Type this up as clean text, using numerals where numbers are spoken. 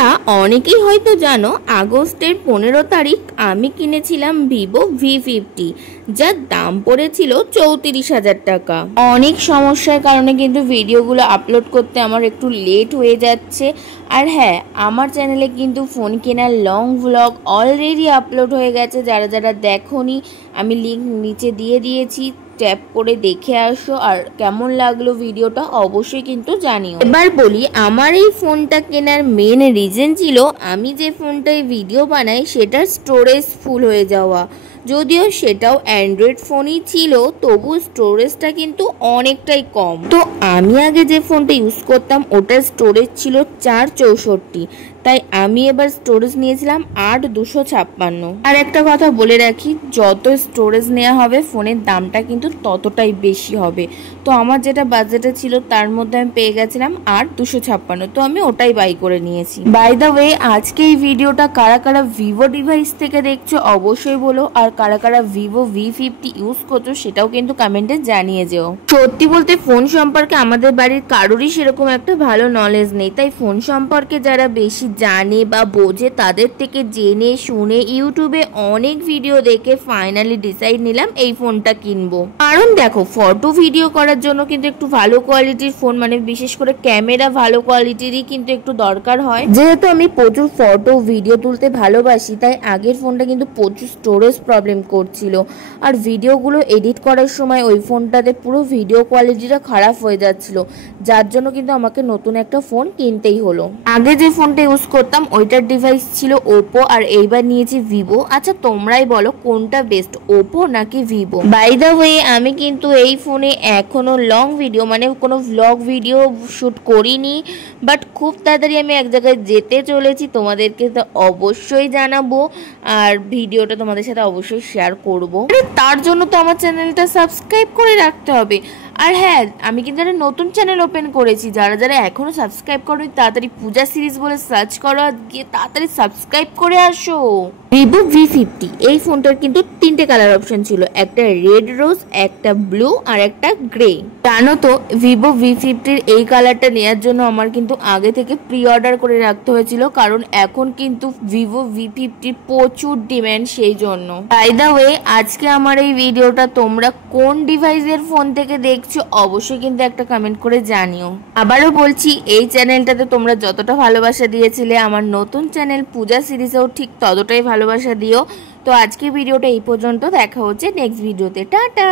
তোমরা অনেকেই হয়তো জানো আগস্টের 15 তারিখ আমি কিনেছিলাম ভিভো V50, যার দাম পড়েছিল 34,000 টাকা। অনেক সমস্যার কারণে কিন্তু ভিডিওগুলো আপলোড করতে আমার একটু লেট হয়ে যাচ্ছে। আর হ্যাঁ, আমার চ্যানেলে কিন্তু ফোন কেনার লং ভ্লগ অলরেডি আপলোড হয়ে গেছে। যারা যারা দেখোনি আমি লিঙ্ক নিচে দিয়ে দিয়েছি, ট্যাপ করে দেখে আসো। আর কেমন লাগলো ভিডিওটা অবশ্যই কিন্তু জানিও। এবার বলি, আমার এই ফোনটা কেনার মেন রিজন ছিল আমি যে ফোনটায় ভিডিও বানাই সেটার স্টোরেজ ফুল হয়ে যাওয়া। যদিও সেটাও অ্যান্ড্রয়েড ফোনই ছিল, তবু স্টোরেজটা কিন্তু অনেকটাই কম। তো আমি আগে যে ফোনটা ইউজ করতাম ওটার স্টোরেজ ছিল 464, তাই আমি এবার স্টোরেজ নিয়েছিলাম 8,256। আর একটা কথা বলে রাখি, যত স্টোরেজ নেওয়া হবে ফোনের দামটা কিন্তু ততটাই বেশি হবে। তো আমার যেটা বাজেটে ছিল তার মধ্যে আমি পেয়ে গেছিলাম 8,256, তো আমি ওটাই বাই করে নিয়েছি। বাই দ্য ওয়ে, আজকে এই ভিডিওটা কারা কারা ভিভো ডিভাইস থেকে দেখছো অবশ্যই বলো, আর কারা কারা ভিভো V50 ইউজ করছো সেটাও কিন্তু কমেন্টে জানিয়ে যেও। সত্যি বলতে ফোন সম্পর্কে আমাদের বাড়ির কারোরই সেরকম একটা ভালো নলেজ নেই, তাই ফোন সম্পর্কে যারা বেশি জানে বা বোঝে তাদের থেকে জেনে শুনে ইউটিউবে অনেক ভিডিও দেখে ফাইনালি ডিসাইড নিলাম এই ফোনটা কিনবো। কারণ দেখো, ফটো ভিডিও করার জন্য কিন্তু একটু ভালো কোয়ালিটির ফোন, মানে বিশেষ করে ক্যামেরা ভালো কোয়ালিটিরই কিন্তু একটু দরকার হয়। যেহেতু আমি প্রচুর ফটো ভিডিও তুলতে ভালোবাসি, তাই আগের ফোনটা কিন্তু প্রচুর স্টোরেজ প্রবলেম করছিল। আর ভিডিওগুলো এডিট করার সময় ওই ফোনটাতে পুরো ভিডিও কোয়ালিটিটা খারাপ হয়ে যাচ্ছিল, যার জন্য কিন্তু আমাকে নতুন একটা ফোন কিনতেই হলো। আগে যে ফোনটা ইউজ করতাম ওইটার ডিভাইস ছিল ওপো, আর এইবার নিয়েছি ভিভো। আচ্ছা তোমরাই বলো কোনটা বেস্ট, ওপো নাকি ভিভো? বাই দ্য ওয়ে, আমি কিন্তু এই ফোনে এখনো লং ভিডিও মানে কোনো ভ্লগ ভিডিও শুট করিনি, বাট খুব তাড়াতাড়ি আমি এক জায়গায় যেতে চলেছি, তোমাদেরকে তো অবশ্যই জানাবো আর ভিডিওটা তোমাদের সাথে অবশ্যই শেয়ার করব। তার জন্য তো আমার চ্যানেলটা সাবস্ক্রাইব করে রাখতে হবে। আর হ্যাঁ, আমি কিন্তু একটা নতুন চ্যানেল ওপেন করেছি, যারা যারা এখনো সাবস্ক্রাইব করো তাড়াতাড়ি পূজা সিরিজ বলে সার্চ করো, গিয়ে তাড়াতাড়ি সাবস্ক্রাইব করে আসো। ভিভো V50 এই ফোনটার কিন্তু 3টে কালার অপশন ছিল, একটা রেড রোজ, একটা ব্লু আর একটা গ্রে। জানো তো ভিভো V50 এই কালারটা নেওয়ার জন্য আমার কিন্তু আগে থেকে প্রি অর্ডার করে রাখতে হয়েছিল, কারণ এখন কিন্তু ভিভো V50 প্রচুর ডিমান্ড, সেই জন্য। বাই দ্য ওয়ে, আজকে আমার এই ভিডিওটা তোমরা কোন ডিভাইসের ফোন থেকে দেখছো অবশ্যই কিন্তু একটা কমেন্ট করে জানিও। আবারও বলছি, এই চ্যানেলটাতে তোমরা যতটা ভালোবাসা দিয়েছিলে আমার নতুন চ্যানেল পূজা সিরিজেও ঠিক ততটাই ভালোবাসা দিও। তো আজকে ভিডিওটা এই পর্যন্ত, দেখা হচ্ছে নেক্সট ভিডিওতে। টাটা।